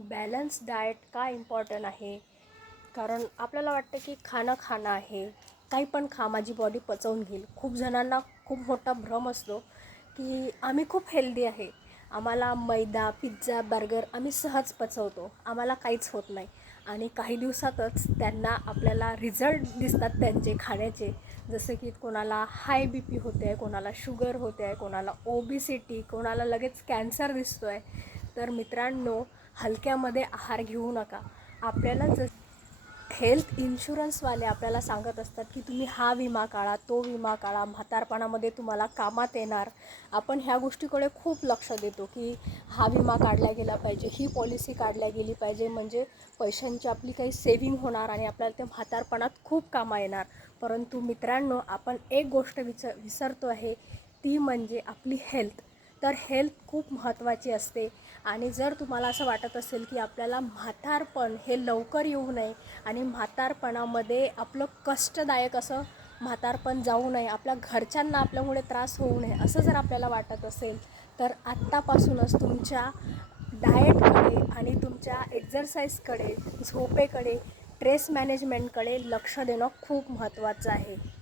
Balance diet का important आहे? कारण आपल्याला वाटतं की खाणं आहे, काही पण खा माझी बॉडी पचवून घेईल. खूप जणांना खूप मोठा भ्रम असतो की आम्ही खूप हेल्दी आहे, आम्हाला मैदा, पिझ्झा, बर्गर आम्ही सहज पचवतो, आम्हाला काहीच होत नाही. आणि काही दिवसातच त्यांना आपल्याला रिझल्ट दिसतात त्यांचे खाण्याचे. जसं की कोणाला हाय बी पी होते आहे, कोणाला शुगर होते आहे, कोणाला ओबिसिटी, कोणाला लगेच कॅन्सर दिसतो आहे. तर मित्रांनो, हलक्यामध्ये आहार घेऊ नका. आपल्याला हेल्थ इन्शुरन्सवाले आपल्याला सांगत असतात की तुम्ही हा विमा काढा, तो विमा काढा, म्हातारपणामध्ये तुम्हाला कामात येणार. आपण ह्या गोष्टीकडे खूप लक्ष देतो की हा विमा काढला गेला पाहिजे, ही पॉलिसी काढल्या गेली पाहिजे, म्हणजे पैशांची आपली काही सेविंग होणार आणि आपल्याला ते म्हातारपणात खूप कामा येणार. परंतु मित्रांनो, आपण एक गोष्ट विसरतो आहे, ती म्हणजे आपली हेल्थ. तर हेल्थ खूप महत्त्वाची असते. आणि जर तुम्हाला असं वाटत असेल की आपल्याला म्हातारपण हे लवकर येऊ नये आणि म्हातारपणामध्ये आपलं कष्टदायक असं म्हातारपण जाऊ नये, आपल्या घरच्यांना आपल्यामुळे त्रास होऊ नये, असं जर आपल्याला वाटत असेल, तर आत्तापासूनच तुमच्या डाएटकडे आणि तुमच्या एक्झरसाईजकडे, झोपेकडे, स्ट्रेस मॅनेजमेंटकडे लक्ष देणं खूप महत्त्वाचं आहे.